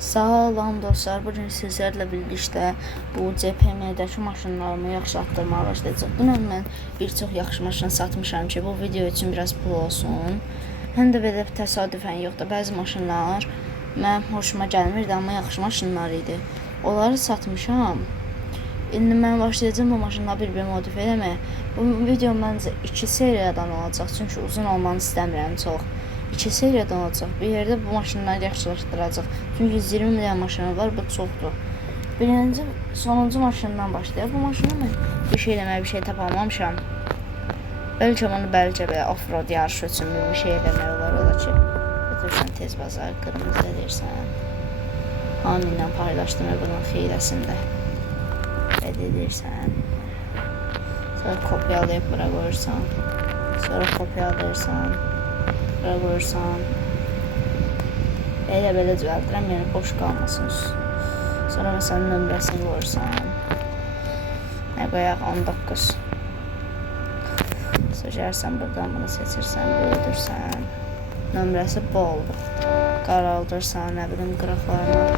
Salam dostlar, bugün sizlərlə birlikdə bu CPM-dəki maşınlarımı yaxşı artdırmağa başlayacaq. Dünən mən bir çox yaxşı maşın satmışam ki, bu video üçün biraz pul olsun. Həm də belə təsadüfən yox da, bəzi maşınlar mənim xoşuma gəlmirdi, amma yaxşı maşınlar idi. Onları satmışam. İndi mən başlayacağım bu maşınları bir modifiyə eləməyə. Bu video məncə 2 seriyadan olacaq, çünki uzun olmanı istəmirəm çox. 2 seriyadan olacaq. Bir yerdə bu maşınları yaxşılaşdıracaq. Çünki 120 milyon maşını var, bu çoxdur. Sonuncu maşından başlayaq. Bu maşını mən bir şey eləməyə, bir şey tapamamışam. Bəlkə onu belə off-road yarışı üçün bir şey eləmək olar ki. Götürsən tez bazar, qırmızı edirsən. Aminlə paylaşdırma bunun xeyrəsində. Edirsən. Sonra kopyalayıb bura qoyursan. Sonra kopyalayırsan. Bura qoyursan. Belə düzəldirəm, yəni boş qalmasın. Sonra məsələn nömrəsini qoyursan. Nə qoyaq 19. Sonra buradan bunu seçirsən, böyüdürsən. Nömrəsi boldur. Qaraldırsan, nə bilim qıraqlarına.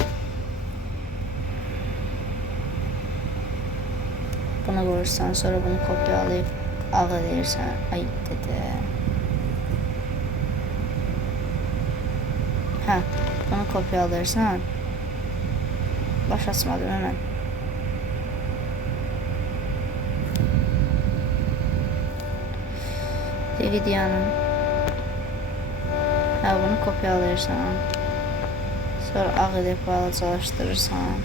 Bunu qoyursan, sonra bunu kopyalayıb ağ edirsən. Ay dedi. Hə, bunu kopyalayırsan. Baş açmadım hemen. Dividiyanın. Hə, bunu kopyalayırsan. Sonra ağ edib balacalaşdırırsan.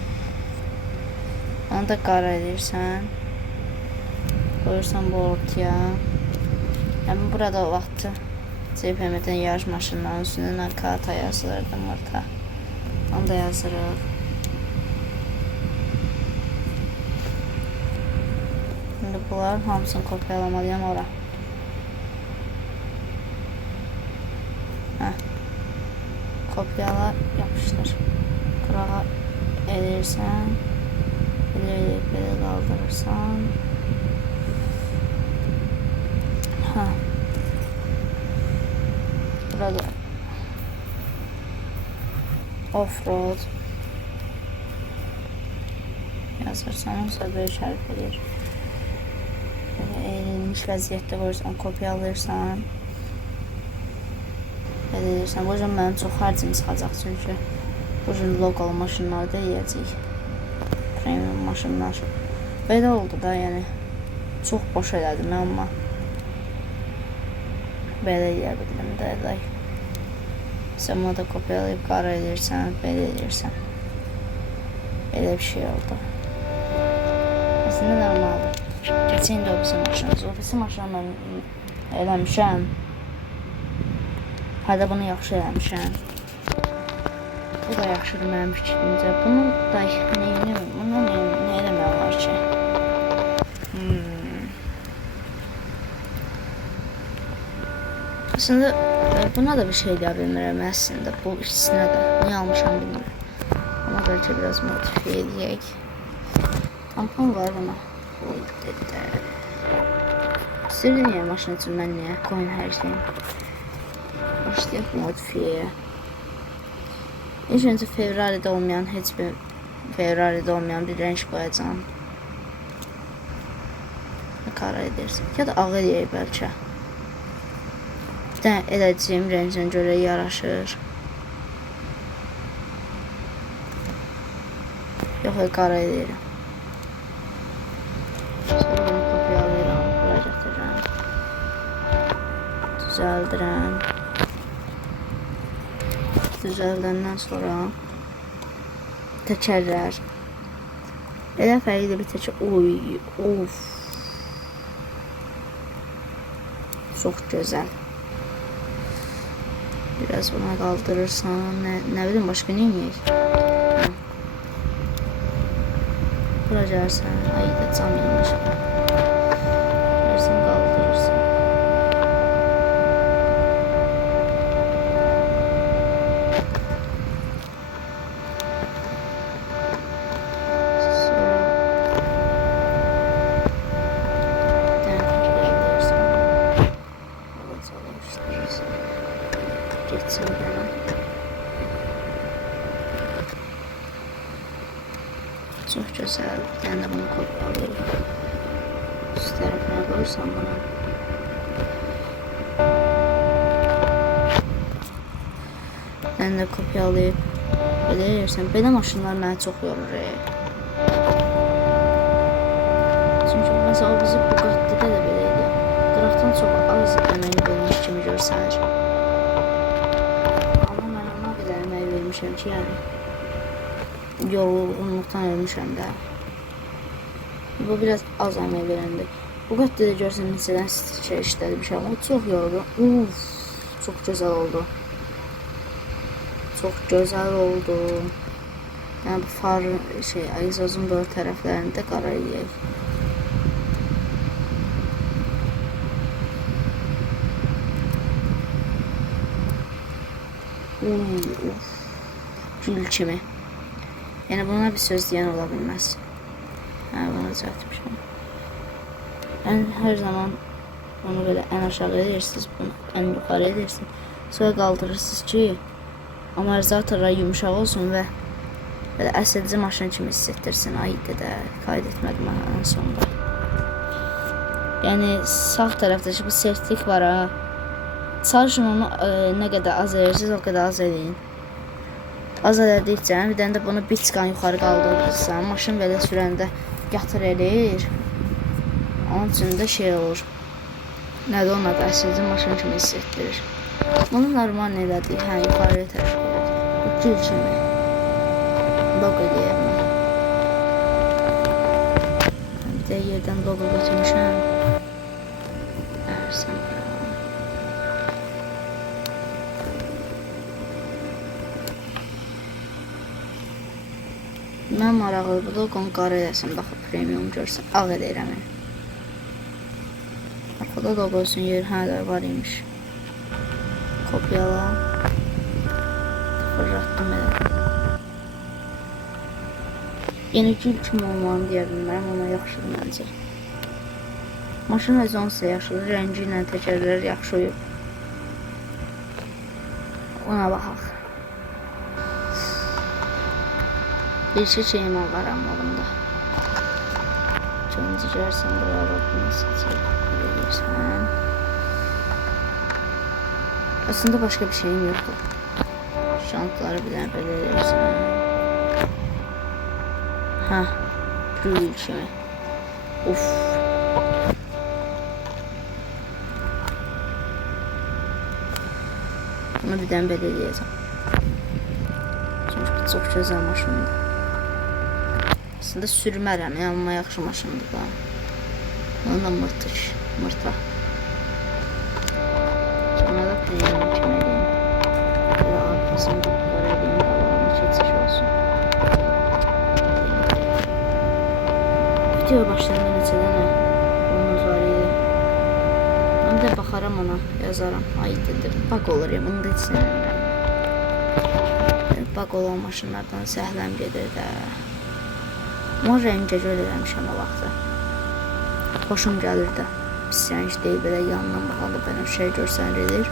Onu da qara edirsən. Qoyursan bu ortaya. Yəni burada o vaxtı CPM-dən yarış maşınlarının üstündə narkata yazılırdı, mırta. Onu da yazırıq. Şimdi bunların hamısını kopyalamalıyam ora. Hə. Kopyala, yapışdır. Qırağa edirsən. Belə qaldırırsan. Hə. Burada off-road yazırsan, sonra böyle şərif edir. Eğrilmiş vəziyyətdə qoyursan, kopyalayırsan. Belə edirsən. Bu cür mənim çox harcım çıxacaq, çünki bu cür loqalı maşınlarda yiyəcək. Premium maşınlar. Belə oldu da, yəni çox boş elədim, amma belə yeyə bildim də day. Sən bunu da kopyalayıb qara edirsən, belə edirsən. Belə bir şey oldu. Əslində normaldır. Keçən də ofisi maşınımız. Ofisi maşını mən eləmişəm. Hədə bunu yaxşı eləmişəm. Bu da yaxşıdır mənim fikrimcə. Bunu da nə eləmək olar ki? Aslında buna da bir şey deyə bilmirəm əslində. Bu ikisinə də. Niyə almışam bilmirəm. Amma bəlkə biraz modifiyə edək. Tampon var buna. İstəyirəm yəni maşın üçün mən niyə qoyun hər şeyi. Başlayaq modifiyəyə. İlk öncə Ferrari'də olmayan, heç bir Ferrari'də olmayan bir rəng boyayacağım. Qara edirsən. Ya da ağ edək bəlkə. Bir dənə eləcəyim rənglə görə yaraşır. Yox, qara edirəm. Sonra bunu kopyalayıram, bura gətirirəm. Düzəldirəm. Düzəldəndən sonra təkərlər. Elə fərqli bir təkər. Oy, of. Çox gözəl. Biraz buna qaldırırsan, nə bilim başqa nə yiyək? Bura gəlsən, ay da cam yemiş. Gəlsən qaldırırsan. Geçsin bana. Çox gözəl. Bir dənə də bunu kopyalayıb üst tərəfinə qoyursam bunu. Bir dənə də kopyalayıb belə yersən. Belə maşınlar mənə çox yorur. Çünki mesela o bizi Bugatti'də də belə idi. Qıraqdan çox az əmək vermiş kimi görsənir. Amma mən ona qədər əmək vermişəm ki, yəni yorğunluqdan ölmüşəm də. Bu biraz az əmək verəndir. Bugatti'də görsən neçədən şey işləmişəm. O çox yoruldu. Uf, çox gözəl oldu. Çok güzel oldu. Yani bu far egzozun böyle tərəflərində qara yeyək. Uf. Gül kimi. Yani buna bir söz deyən ola bilməz. Bunu düzəltmişəm. Yəni hər zaman onu belə ən aşağı edirsiniz, bunu ən yuxarı edirsiniz. Sonra qaldırırsınız ki, amortizatorlar yumuşaq olsun və belə əsədici maşın kimi hiss etdirsin. Ay də qayd etmədim ən sonunda. Yəni sağ tərəfdə bu sertlik var ha. Çalışın onu nə qədər az edirsiniz, o qədər az edin. Az elədikcə bir dənə də bunu biçkan yuxarı qaldırırsan, maşın belə sürəndə yatır eləyir. Onun üçün də şey olur. Nədir onun adı? Əsədici maşın kimi hiss etdirir. Bunu normal elədik. Hə, yuxarıya tərəf qoyaq. Bu gül kimi. Logo eləyəm. Bir də yerdən logo götürmüşəm. Ərsən. Mən maraqlı bu loqonu qara eləsəm, baxıb premium görsən. Ağ eləyirəm. Arxada loqosun yeri hələ var imiş. Kopyala. Fırlatdım elə. Yeni gül kimi olmanı deyə bilmərəm, amma yaxşıdır məncə. Maşın özü onsa yaxşıdır, rəngi ilə təkərlər yaxşı uyub. Ona baxaq. Bir şeyim var amma bunda. Çoğunca görsən buralara bunu seçebilirsən. Aslında başka bir şeyim yoktu. Şantları bir tane böyle verirsen. Ha, gül kimi. Uf. Bunu bir tane böyle diyeceğim. Çünkü çok güzel maşındır. Aslında sürmərəm, amma yaxşı maşındır da. Onun da mırta. Sonra da premium kimi edeyim. Böyle arkasını da bunları edeyim, qalanını keçiş olsun. Video başlarında neçədən bunun var idi. Onu da baxaram ona, yazaram. Ay dedim, bak olur ya, bunu da heç sinirlənirəm. Bak olan maşınlardan səhləm gedir də. Amma rəngə göl eləmişəm o vaxtı. Xoşum gəlir də. Pis rəng deyil, belə yandan baxanda bənəm şey görsənir.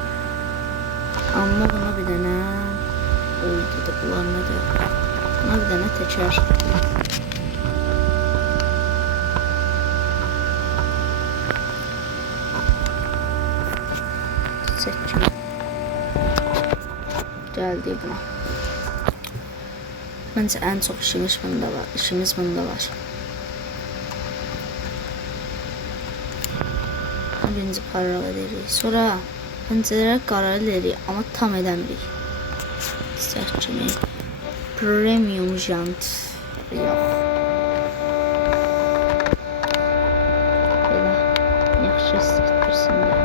Amma buna bir dənə oydu, bunlar nədir? Buna bir dənə təkər. Çək. Gəldi buna. Məncə ən çox işimiz bunda var. Birinci paralel edirik. Sonra pəncərələri qara edirik, amma tam edəmirik. Səhv kimi. Premium jant. Yox. Belə yaxşı hissetdirsin də.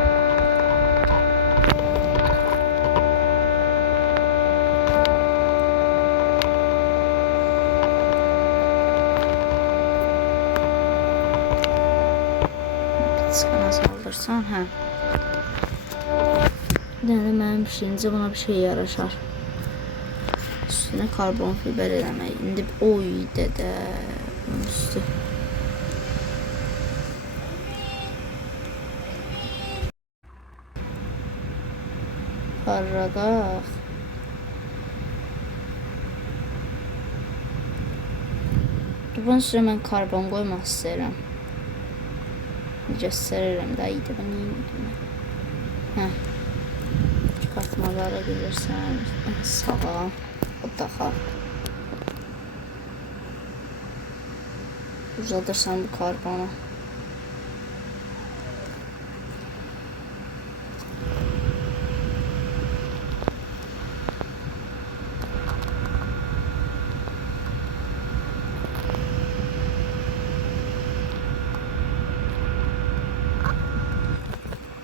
Sıkına saldırsan, hə. Bir dənə də mənim işinizə buna bir şey yaraşar. Üstünə karbon fiber eləmək. İndi oy dədə. Bunun üstü. Parradaq. Bunun üstüne mən karbon qoymaq istəyirəm. Göstərirəm də, iyi də ben neyim? Hə. Çıkartmalara gelirsən, sağa, daha. Uzadırsan bu karbonu.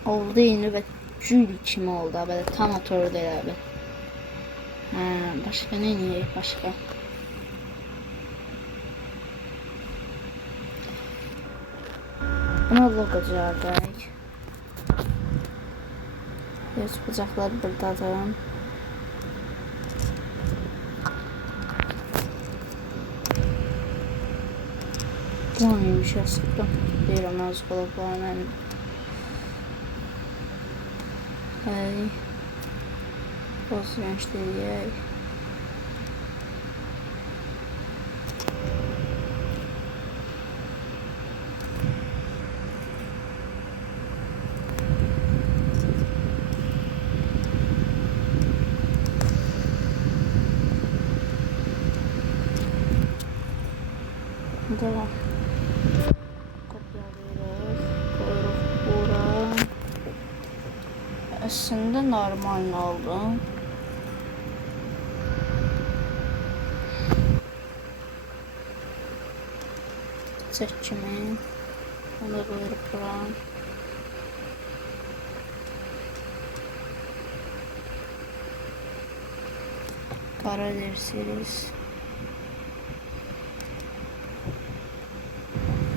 Oldu yeni ve gül kimi oldu böyle tam oturdu elə. Başka ne niye başka? Buna logo düzəldək. Göz bucaqlar buradadır. Bu neymiş aslında? Deyirəm az qolaqlarına. Hey. Boz gençliği. Devam. Kopyalıyoruz. Koyuyoruz bura. Aslında normal oldu. Seçimi. Onu koyuyoruz bura. Kara dersiniz.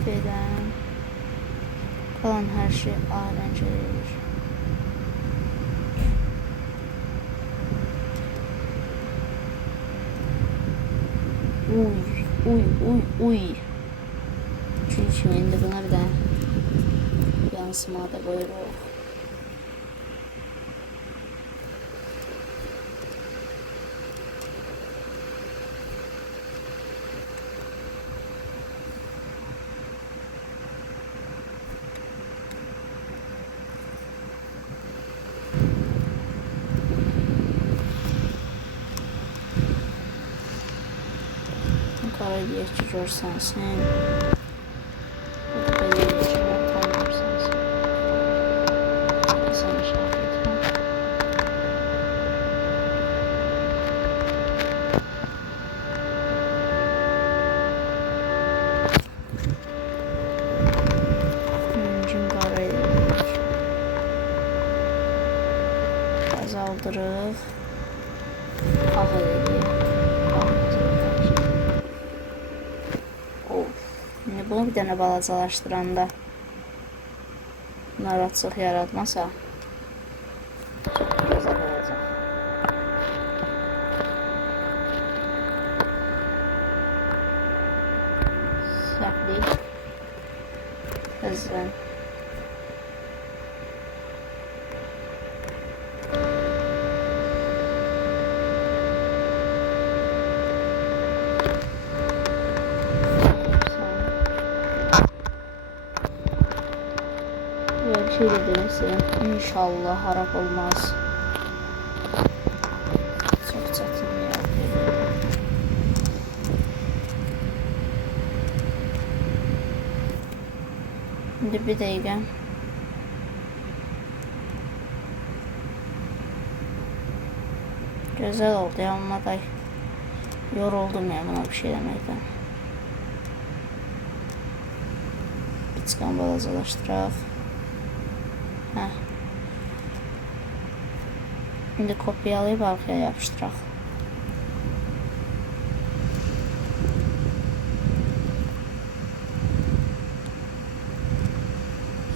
Beden. Kalan her şey öğrenciler. Uy. Çünkü şimdi buna bir de yansıma da koyuyoruz. Kara diye çıkıyorsan sen. Burada diye çıkıyorsan sen. Sana şahit etmem. Mümkün kara edilir. Azaldırır. Ağır edilir. Bunu bir dənə balacalaşdıranda narahatlıq yaratmasa çox gözəl olacaq. Səhvlik hızlı. Şöyle demişsin, inşallah harap olmaz. Çok çetin ya. Şimdi bir dakika. Güzel oldu ya, ama da yoruldum ya buna bir şey demekten. Bir çıkan balacalaştıraq. Heh. Şimdi kopyalayıp arkaya yapıştıraq.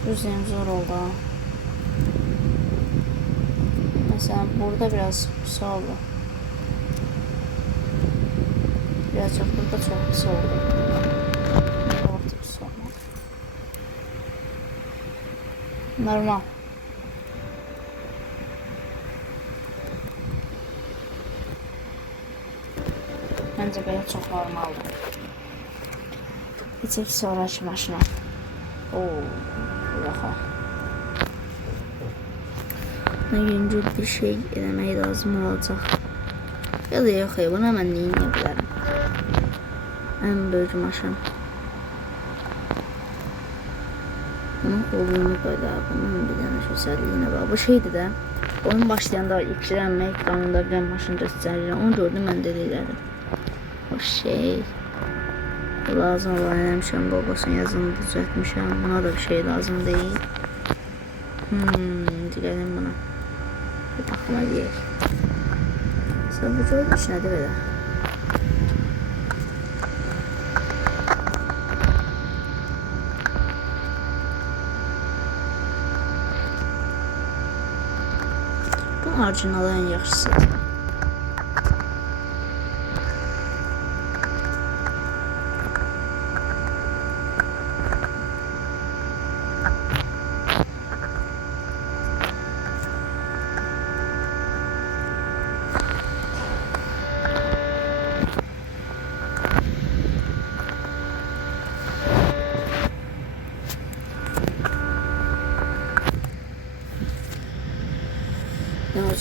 Düzlüğüm zor oldu. Mesela burada biraz kısa oldu. Birazcık burada çok kısa oldu. Burada kısa oldu. Normal. Bence böyle çok normaldi. Keçək sonraki maşına. Yox. Yüngül bir şey eləmək lazım olacaq. Ya da yox, bunu mən nə edə bilərəm? Ən böyük maşın. Bunun kolunu böyle, bunun bir tane özelliğine bak. Bu şeydi de, oyun başlayanda yüklənmə ekranında bir maşın göstərir. Onu gördüm, mən də deyirəm. O şey lazım olan eləmişəm, babasının yazını düzəltmişəm. Buna da bir şey lazım değil. Gəlin buna. Bir baxma deyək. Sabıcı olmuş nədir belə? Bu orijinalı ən yaxşısıdır.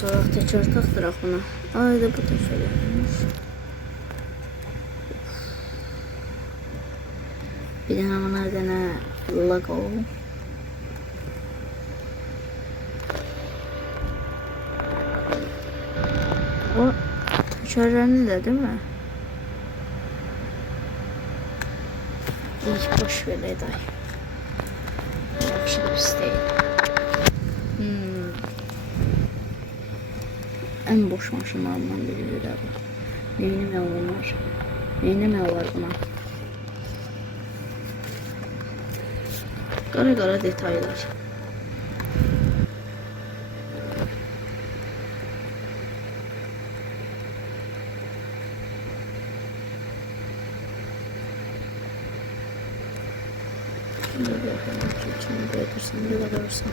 Sonra tekrar taktıraq buna. Ayda bu da şöyle olmuş. Bir dənə buna bir dənə logo. O tekerlerini de değil mi? İyi boş ver Eday. Yaxşı bir değil. En boş maşınlarından biridir abi. Neyine var? Neyine var buna? Qara detaylar. Şimdi bakalım. Şimdi bırakırsam, bir bakarsam.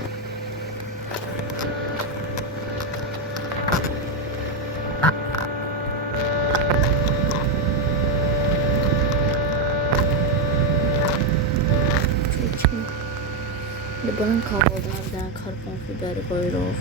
Bunun kabuğuna bir tane karbon fiberi koyuyoruz.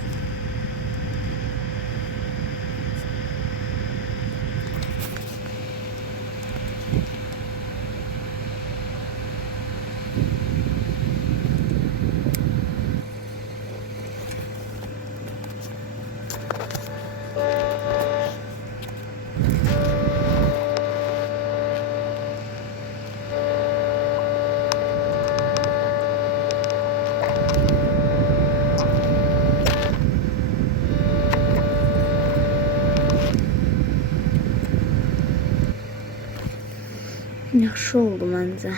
Yaxşı oldu məncə.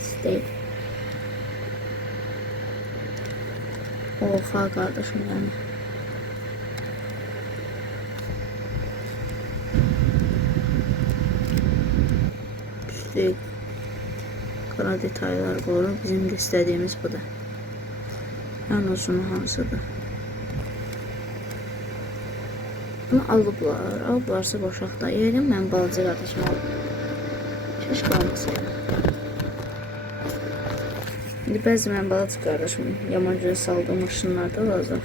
İstəyib. Oha qardaşım yəni. İstəyib. Qara detaylar qoyulur. Bizim də istədiyimiz budur. Ən uzunu hansıdır? Bunu alıblarsa boşaqda. Yəqin mən balaca qardaşım aldım. Keşke olmasaydı. İndi bəzi mən balaca qardaşım yaman görə saldığım maşınlarda olacaq.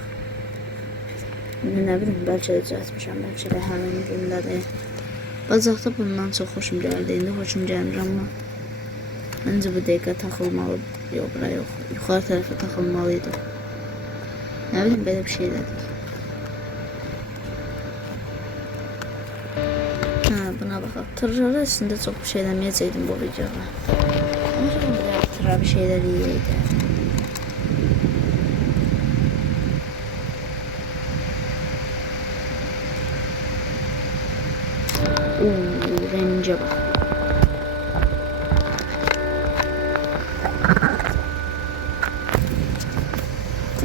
İndi nə bilim, bəlkə də düzəltmişəm, bəlkə də həmin gündədir. Bacaqda bundan çox xoşum gəldi. İndi xoşum gəlmir, amma məncə bu dəqiqə taxılmalı. Yox, bura yox. Yuxarı tərəfə taxılmalıydı. Nə bilim, belə bir şey dedik. Buna baxaq. Tırları üstündə çox bir şey deməyəcəkdim bu videoda. Ama sonra da tırlar bir şeyler iyiydi. Renge bak.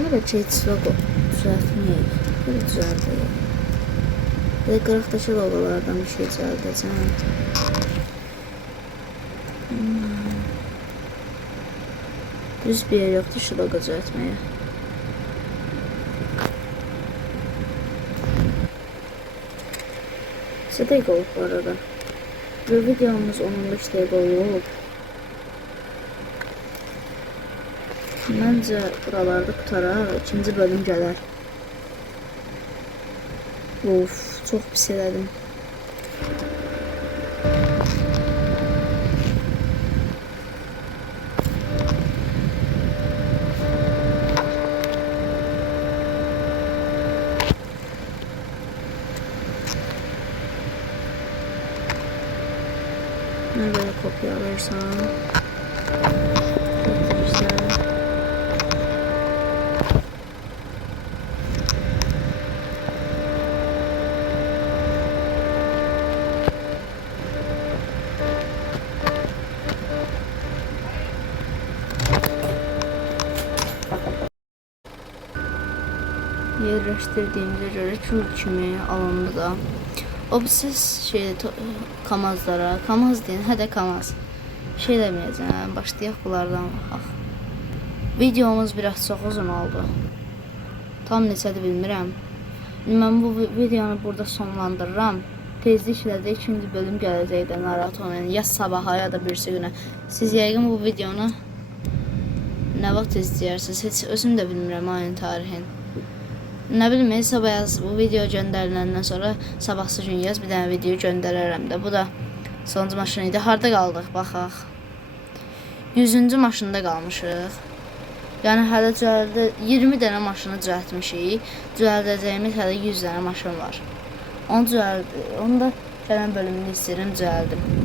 Evet, hiç logo düzeltmeyeyim. Böyle düzelteyim. Ve karaktaki logolardan bir şey düzelteceğim. Düz bir yer yoktu şu logo düzeltmeye. Size de oldu bu arada. Bu videomuz 15 dəqiqə olub. Məncə buralarda qutaraq, ikinci bölüm gələr. Of, çox pis elədim. Ne böyle kopyalarsan. Getirsen. Yerleştirdiğimize göre kül kimi alındı da. O siz Kamazlara, Kamaz deyin, hə də Kamaz. Şey deməyəcəm, başlayaq bunlardan baxaq. Videomuz biraz çox uzun oldu. Tam neçədir bilmirəm. Mən bu videonu burada sonlandırıram. Tezliklə də ikinci bölüm gələcək də, narahat olmayın. Ya sabaha ya da birisi günə. Siz yəqin bu videonu nə vaxt izləyərsiniz? Heç özüm də bilmirəm ayın tarihin. Nə bilim, sabah yaz, bu video göndəriləndən sonra sabahsı gün yaz bir dənə video göndərərəm də. Bu da sonuncu maşın idi. Harda qaldıq? Baxaq. 100-cü maşında qalmışıq. Yəni hələ düzəldə 20 dənə maşını düzəltmişik. Düzəldəcəyimiz hələ 100 dənə maşın var. Onu da gələn bölümünü istəyirəm düzəldim.